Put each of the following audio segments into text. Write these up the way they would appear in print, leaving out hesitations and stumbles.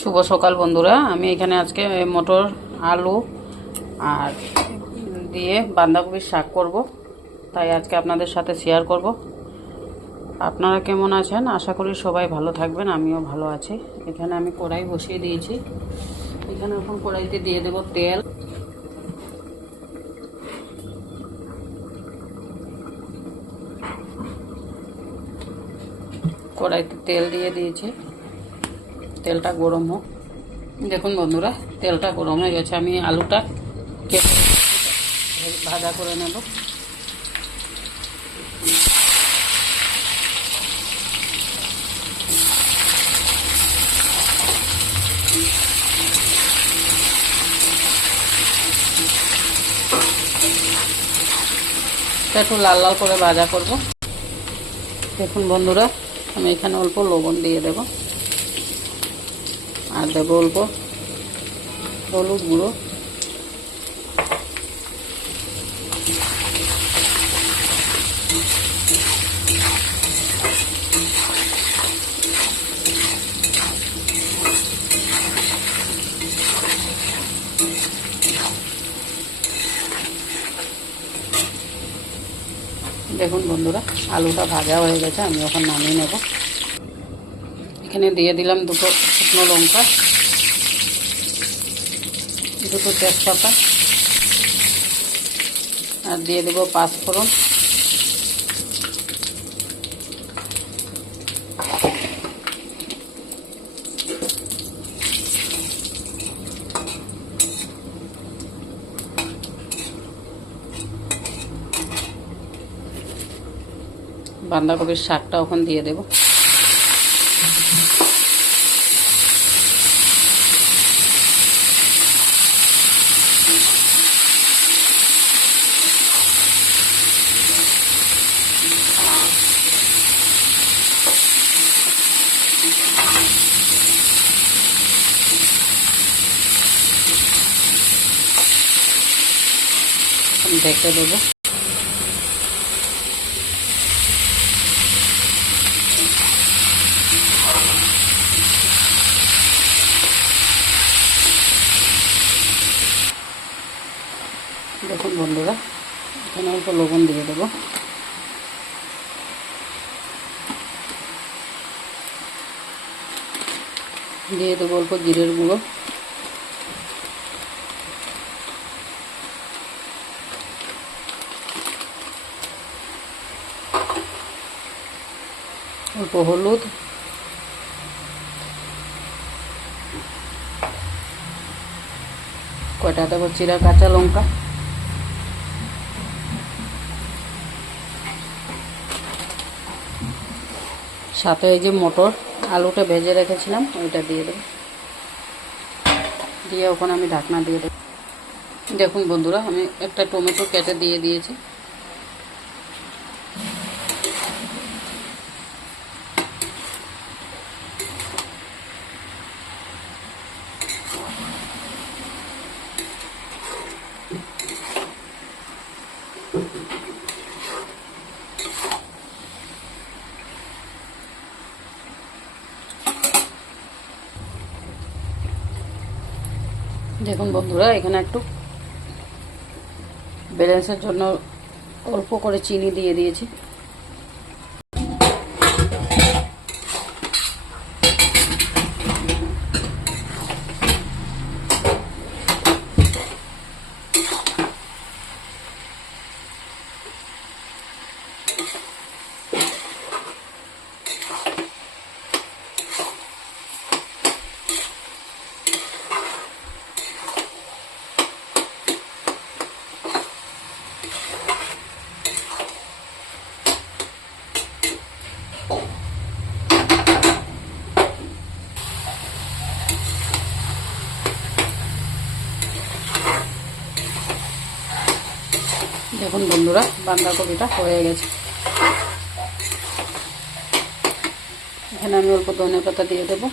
শুভ সকাল বন্ধুরা। আমি এখানে আজকে মটর, আলু আর দিয়ে বাঁধাকপির শাক করব, তাই আজকে আপনাদের সাথে শেয়ার করব। আপনারা কেমন আছেন? আশা করি সবাই ভালো থাকবেন, আমিও ভালো আছি। এখানে আমি কড়াই বসিয়ে দিয়েছি। এখানে এখন কড়াইতে দিয়ে দেব তেল। কড়াইতে তেল দিয়ে দিয়েছি, তেলটা গরম হোক। দেখুন বন্ধুরা, তেলটা গরম হয়ে গেছে। আমি আলুটা কেটে ভাজা করে নেব। একটু লাল লাল করে ভাজা করব। দেখুন বন্ধুরা, আমি এখানে অল্প লবণ দিয়ে দেব আর দেব অল্প হলুদ গুঁড়ো। দেখুন বন্ধুরা, আলুটা ভাজা হয়ে গেছে, আমি এখন নামিয়ে নেব। এখানে দিয়ে দিলাম দুটো শুকনো লঙ্কা, দুটো তেজপাতা আর দিয়ে দেবো পাঁচফোড়ন। বাঁধাকপির শাকটা ওখানে দিয়ে দেব। ঢেকে দেবো। দেখুন বন্ধুরা, এখানে অল্প লবণ দিয়ে দেবো। দিয়ে দেবো অল্প জিরের গুঁড়ো। অল্প হলুদ, কয়টা দেবো চিরা কাঁচা লঙ্কা, সাথে এই যে মটর আলুটা ভেজে রেখেছিলাম ওইটা দিয়ে দেবো। দিয়ে ওখানে আমি ঢাকনা দিয়ে দেবো। দেখুন বন্ধুরা, আমি একটা টমেটো কেটে দিয়ে দিয়েছি। দেখুন বন্ধুরা, এখানে একটু ব্যালেন্সের জন্য অল্প করে চিনি দিয়ে দিয়েছি। দেখুন বন্ধুরা, বাঁধাকপিটা হয়ে গেছে। এখানে আমি অল্প ধনে পাতা দিয়ে দেবো।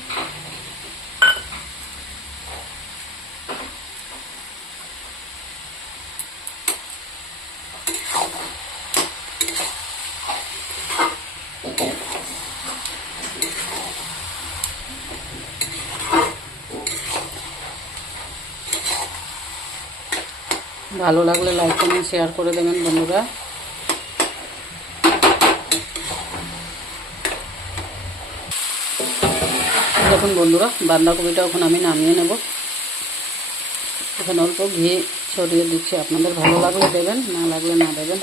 ভালো লাগলে লাইক কমেন্ট শেয়ার করে দেবেন বন্ধুরা। দেখুন বন্ধুরা, বাঁধাকপিটা এখন আমি নামিয়ে নেব। এখানে অল্প ঘি ছড়িয়ে দিচ্ছি, আপনাদের ভালো লাগলে দেবেন, না লাগলে না দেবেন।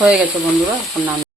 হয়ে গেছে বন্ধুরা, এখন নামিয়ে